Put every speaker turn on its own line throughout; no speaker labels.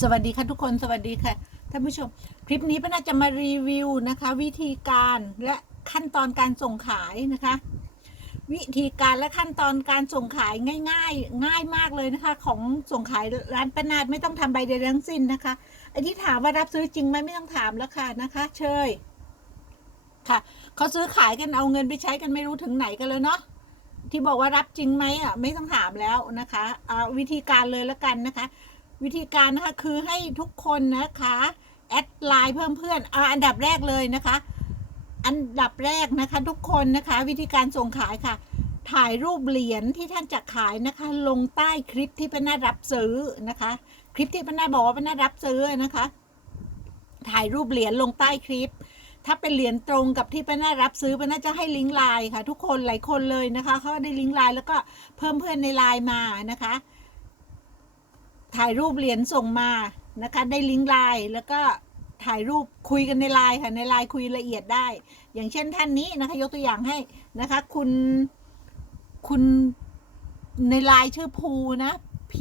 สวัสดีค่ะทุกคนสวัสดีค่ะท่านผู้ชม คลิปนี้ป้าน่าจะมารีวิวนะคะ วิธีการและขั้นตอนการส่งขายนะคะ วิธีการและขั้นตอนการส่งขายง่าย ๆ ง่ายมากเลยนะคะ ของส่งขายร้านป้านาดไม่ต้องทำใบเดทั้งสิ้นนะคะไอ้ที่ถามว่ารับซื้อจริงไหมไม่ต้องถามแล้วค่ะนะคะ เชยค่ะเขาซื้อขายกันเอาเงินไปใช้กันไม่รู้ถึงไหนกันเลยเนาะที่บอกว่ารับจริงไหมอะไม่ต้องถามแล้วนะคะเอาวิธีการเลยล้วกันนะคะ วิธีการนะคะคือให้ทุกคนนะคะแอดไลน์เพิ่มเพื่อนอ่าอันดับแรกเลยนะคะ อันดับแรกนะคะทุกคนนะคะ วิธีการส่งขายค่ะ ถ่ายรูปเหรียญที่ท่านจะขายนะคะ ลงใต้คลิปที่ป้านารับซื้อนะคะ คลิปที่ป้านาบอกว่าป้านารับซื้อนะคะ ถ่ายรูปเหรียญลงใต้คลิป ถ้าเป็นเหรียญตรงกับที่ป้านารับซื้อป้านาจะให้ลิงก์ไลน์ค่ะ ทุกคนหลายคนเลยนะคะเขาได้ลิงก์ไลน์แล้วก็เพิ่มเพื่อนในไลน์มานะคะ ถ่ายรูปเหรียญส่งมานะคะ ได้ลิงก์ไลน์แล้วก็ถ่ายรูปคุยกันในไลน์ค่ะในไลน์คุยละเอียดได้ อย่างเช่นท่านนี้นะคะยกตัวอย่างให้นะคะ คุณคุณในไลน์ชื่อภูนะ P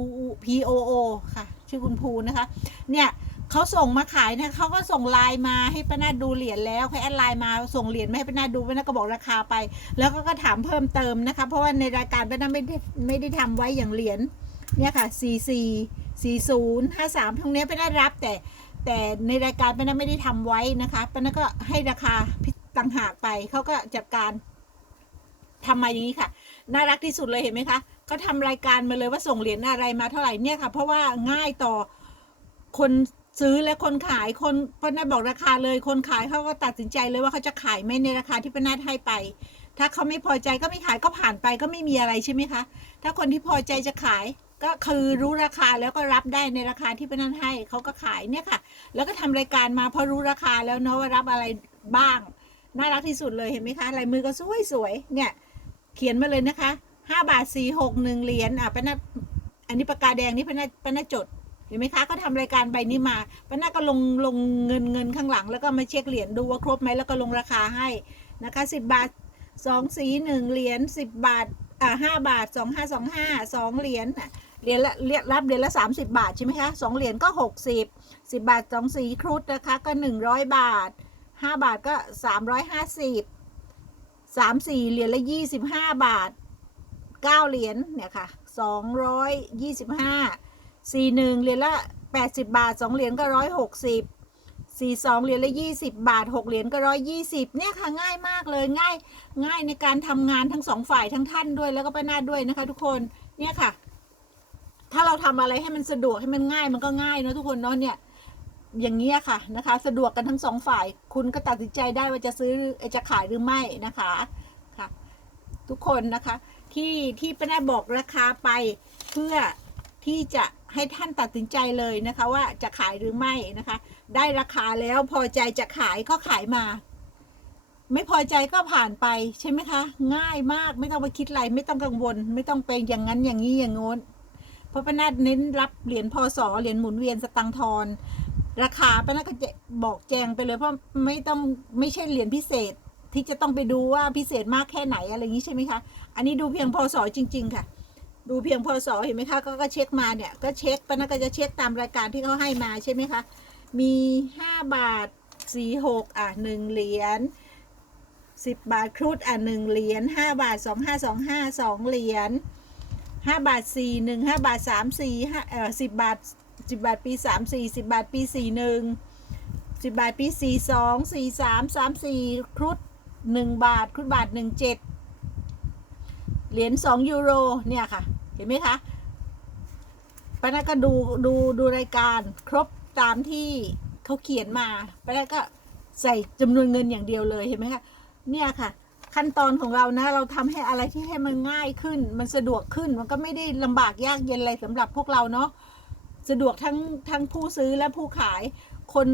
U P O O ค่ะ ชื่อคุณภูนะคะ เนี่ยเขาส่งมาขายนะเขาก็ส่งไลน์มาให้ป้านาดูเหรียญแล้วเขาแอดไลน์มาส่งเหรียญมาให้ป้านาดูป้านาก็บอกราคาไป แล้วก็ก็ถามเพิ่มเติมนะคะ เพราะว่าในรายการป้านาไม่ได้ไม่ได้ทำไว้อย่างเหรียญ เนี่ยค่ะ 44 40 53ทั้งนี้เป็นได้รับแต่แต่ในรายการเป็นไม่ได้ทำไว้นะคะเป็นก็ให้ราคาต่างหากไปเขาก็จัดการทำมาอย่างนี้ค่ะ น่ารักที่สุดเลยเห็นไหมคะก็ทำรายการมาเลยว่าส่งเหรียญอะไรมาเท่าไหร่เนี่ยค่ะ เพราะว่าง่ายต่อคนซื้อและคนขายคนปนัดบอกราคาเลยคนขายเขาก็ตัดสินใจเลยว่าเขาจะขายไหมในราคาที่ปนัดให้ไป ถ้าเขาไม่พอใจก็ไม่ขายก็ผ่านไปก็ไม่มีอะไรใช่ไหมคะ ถ้าคนที่พอใจจะขาย ก็คือรู้ราคาแล้วก็รับได้ในราคาที่เป็นนั่นให้เขาก็ขายเนี่ยค่ะ แล้วก็ทำรายการมาพอรู้ราคาแล้วเนาะว่ารับอะไรบ้าง น่ารักที่สุดเลยเห็นไหมคะลายมือก็สวยสวยเนี่ย เขียนมาเลยนะคะห้าบาทสี่หกหนึ่งเหรียญอะป้านาอันนี้ปากกาแดงนี่ป้านาป้านาจดเห็นไหมคะก็ทำรายการใบนี้มาป้านาก็ลงลงเงินเงินข้างหลัง แล้วก็มาเช็คเหรียญดูว่าครบไหมแล้วก็ลงราคาให้นะคะสิบบาทสองสีหนึ่งเหรียญสิบบาทอ่าห้าบาทสองห้าสองห้าสองเหรียญ เหรียญละเรียกรับเหรียญละสามสิบาทใช่ไหมคะสองเหรียญก็หกสิบสิบบาทสองสีครุฑนะคะก็หนึ่งร้อยบาทห้าบาทก็สามร้อยห้าสิบสามสี่เหรียญละยี่สิบห้าบาทเก้าเหรียญเนี่ยค่ะสองร้อยยี่สิบห้าสี่หนึ่งเหรียญละแปดสิบบาทสองเหรียญก็ร้อยหกสิบสี่สองเหรียญละยี่สิบบาทหกเหรียญก็ร้อยยี่สิบเนี่ยค่ะง่ายมากเลยง่ายง่ายในการทำงานทั้งสองฝ่ายทั้งท่านด้วยแล้วก็ป้านาดด้วยนะคะทุกคนเนี่ยค่ะ ถ้าเราทำอะไรให้มันสะดวกให้มันง่ายมันก็ง่ายเนอะทุกคนเนาะเนี่ย อย่างนี้ยค่ะนะคะ สะดวกกันทั้งสองฝ่าย คุณก็ตัดสินใจได้ว่าจะซื้อจะขายหรือไม่นะคะค่ะ ทุกคนนะคะ ที่ที่ป้าแน่บอกราคาไปเพื่อที่จะให้ท่านตัดสินใจเลยนะคะ ว่าจะขายหรือไม่นะคะ ได้ราคาแล้วพอใจจะขายก็ขายมา ไม่พอใจก็ผ่านไปใช่ไหมคะ ง่ายมากไม่ต้องไปคิดอะไรไม่ต้องกังวล ไม่ต้องเป็นอย่างนั้นอย่างนี้อย่างโน้น ราะป้านาดเน้นรับเหรียญพศเหรียญหมุนเวียนสตังทอนราคาป้านาดก็จะบอกแจงไปเลยเพราะไม่ต้องไม่ใช่เหรียญพิเศษที่จะต้องไปดูว่าพิเศษมากแค่ไหนอะไรอย่างนี้ใช่ไหมคะ อันนี้ดูเพียงพศจริง ๆ ค่ะ ดูเพียงพศเห็นไหมคะก็ก็เช็คมาเนี่ยก็เช็คป้านาดก็จะเช็คตามรายการที่เขาให้มาใช่ไหมคะมีห้าบาทสี่หกอะหนึ่งเหรียญสิบบาทครุฑอะหนึ่งเหรียญห้าบาทสองห้าสองห้าสองเหรียญ ห้าบาทสี่หนึ่งห้าบาทสามสี่ห้าเอ่อสิบบาทสิบบาทปีสามสี่สิบบาทปีสี่หนึ่งสิบบาทปีสี่สองสี่สามสามสี่ครุฑหนึ่งบาทครุฑบาทหนึ่งเจ็ดเหรียญสองยูโรเนี่ยค่ะ เห็นไหมคะปานาก็ดูดูดูรายการครบตามที่เขาเขียนมาปานาก็ใส่จำนวนเงินอย่างเดียวเลยเห็นไหมคะเนี่ยค่ะ ขั้นตอนของเรานะเราทำให้อะไรที่ให้มันง่ายขึ้น มันสะดวกขึ้นมันก็ไม่ได้ลำบากยากเย็นอะไรสำหรับพวกเราเนาะสะดวกทั้งทั้งผู้ซื้อและผู้ขายคน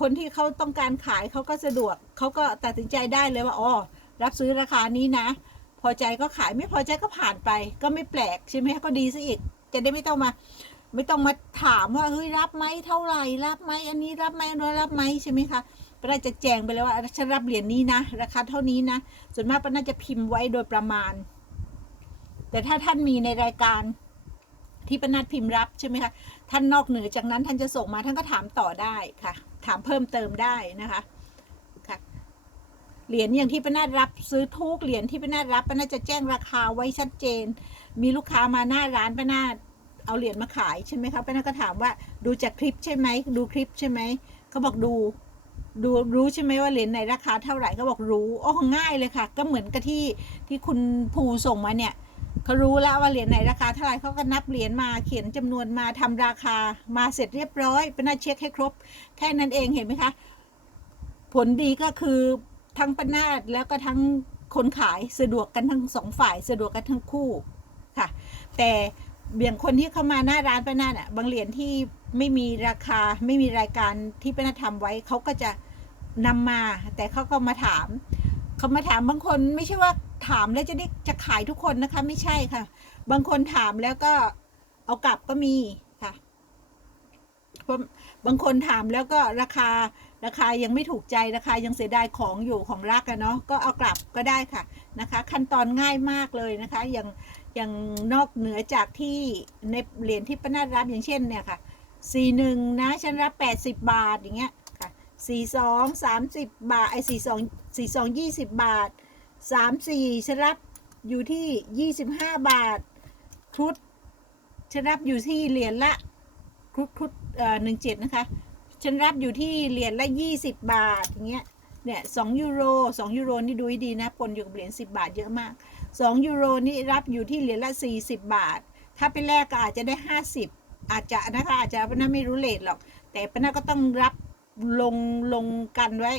คนที่เขาต้องการขายเขาก็สะดวกเขาก็ตัดสินใจได้เลยว่าอ๋อรับซื้อราคานี้นะ พอใจก็ขายไม่พอใจก็ผ่านไป ก็ไม่แปลกใช่ไหมก็ดีซะอีกจะได้ไม่ต้องมา ไม่ต้องมาถามว่าเฮ้ยรับไหมเท่าไหร่รับไหมอันนี้รับไหมอันนู้รับไหมใช่ไหมคะป้าน่าจะแจงไปเลยว่าฉันรับเหรียญนี้นะราคาเท่านี้นะส่วนมากป้าน่าจะพิมพ์ไว้โดยประมาณ แต่ถ้าท่านมีในรายการที่ป้านัดพิมพ์รับใช่ไหมคะท่านนอกเหนือจากนั้นท่านจะส่งมาท่านก็ถามต่อได้ค่ะ ถามเพิ่มเติมได้นะคะค่ะเหรียญอย่างที่ป้านัดรับซื้อทุกเหรียญที่ป้านัดรับป้านัดจะแจ้งราคาไว้ชัดเจน มีลูกค้ามาหน้าร้านป้านัด เอาเหรียญมาขายใช่ไหมคะป้านัดก็ถามว่าดูจากคลิปใช่ไหมดูคลิปใช่ไหมเขาบอกดูดูรู้ใช่ไหมว่าเหรียญไหนราคาเท่าไหร่เขาบอกรู้โอ้ง่ายเลยค่ะ ก็เหมือนกับที่ที่คุณภูส่งมาเนี่ยเขารู้แล้วว่าเหรียญไหนราคาเท่าไหร่เขาก็นับเหรียญมาเขียนจำนวนมาทำราคามาเสร็จเรียบร้อยเป็นน่าเช็คให้ครบ แค่นั้นเองเห็นไหมคะ ผลดีก็คือทั้งปนาดแล้วก็ทั้งคนขายสะดวกกันทั้งสองฝ่ายสะดวกกันทั้งคู่ค่ะ แต่ เบี่ยางคนที่เข้ามาหน้าร้านปนาดอะบางเหรียญที่ไม่มีราคาไม่มีรายการที่ปนาทำไว้เขาก็จะนำมาแต่เขาก็มาถามเขามาถามบางคนไม่ใช่ว่าถามแล้วจะได้จะขายทุกคนนะคะ ไม่ใช่ค่ะ บางคนถามแล้วก็เอากลับก็มีค่ะเพราะบางคนถามแล้วก็ราคาราคายังไม่ถูกใจราคายังเสียดายของอยู่ของรักอะเนาะก็เอากลับก็ได้ค่ะนะคะ ขั้นตอนง่ายมากเลยนะคะ อย่าง อย่างนอกเหนือจากที่ในเหรียญที่ป้านาดรับอย่างเช่นเนี่ยค่ะสี่หนึ่งนะ ฉันรับแปดสิบบาทอย่างเงี้ยค่ะสี่สองสามสิบบาทไอ้สี่สองสี่สองยี่สิบบาทสามสี่ฉันรับอยู่ที่ยี่สิบห้าบาทครุฑฉันรับอยู่ที่เหรียญละครุฑครุฑเอ่อหนึ่งเจ็ดนะคะ ฉันรับอยู่ที่เหรียญละยี่สิบบาทอย่างเงี้ยเนี่ยสองยูโรสองยูโรนี่ดูให้ดีนะปนอยู่กับเหรียญสิบาทเยอะมาก สองยูโรนี่รับอยู่ที่เหรียญละสี่สิบบาท ถ้าไปแลกก็อาจจะได้ห้าสิบอาจจะนะคะอาจจะป้านาไม่รู้เลทหรอก แต่ป้านาก็ต้องรับลงลงกันไว้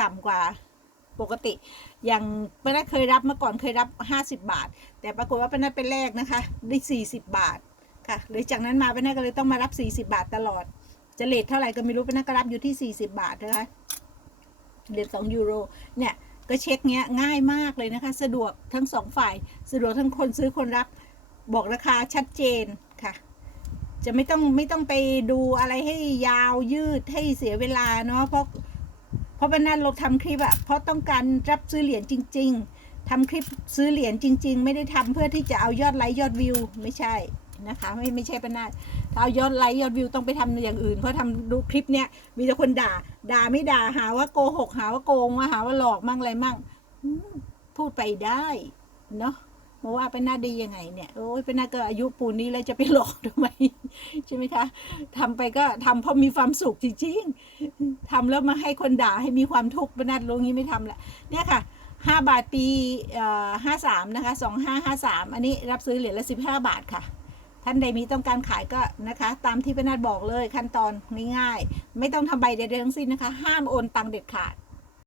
ต่ำกว่าปกติ อย่างป้านาเคยรับเมื่อก่อนเคยรับห้าสิบบาท แต่ปรากฏว่าป้านาไปแลกนะคะ ได้สี่สิบบาทค่ะเลยจากนั้นมาป้านาก็เลยต้องมารับสี่สิบาทตลอด จะเลทเท่าไหร่ก็ไม่รู้เป็นนักรับอยู่ที่ 40 บาทนะคะเลทสองยูโรเนี่ย ก็เช็คเงี้ยง่ายมากเลยนะคะ สะดวกทั้งสองฝ่าย สะดวกทั้งคนซื้อคนรับ บอกราคาชัดเจนค่ะ จะไม่ต้องไม่ต้องไปดูอะไรให้ยาวยืดให้เสียเวลาเนาะเพราะเพราะวันนั้นเราทำคลิปอะเพราะต้องการรับซื้อเหรียญจริง ๆทำคลิปซื้อเหรียญจริง ๆ ไม่ได้ทำเพื่อที่จะเอายอดไลค์ยอดวิว ไม่ใช่ นะคะ ไม่ไม่ใช่ปนาถ้าเอายอดไลค์ยอดวิวต้องไปทำอย่างอื่น เพราะทำดูคลิปเนี้ยมีแต่คนด่า ด่าไม่ด่าหาว่าโกหกหาว่าโกงว่าหาว่าหลอกมั่งอะไรมั่งพูดไปได้เนาะมาว่าเป็นหน้าดียังไงเนี่ยโอ้ยเป็นหน้าก็อายุปูนนี้แล้วจะไปหลอกทำไมใช่ไหมคะทำไปก็ทำเพราะมีความสุขจริงๆทำแล้วมาให้คนด่าให้มีความทุกข์เป็นหน้าลงนี้ไม่ทำละเนี่ยค่ะห้าบาทปีห้าสามนะคะสองห้าห้าสามอันนี้รับซื้อเหรียญละสิบห้าบาทค่ะ ท่านใดมีต้องการขายก็นะคะ ตามที่พนัดบอกเลยขั้นตอนง่ายๆ ไม่ต้องทำใบใดๆทั้งสิ้นนะคะ ห้ามโอนตังเด็ดขาด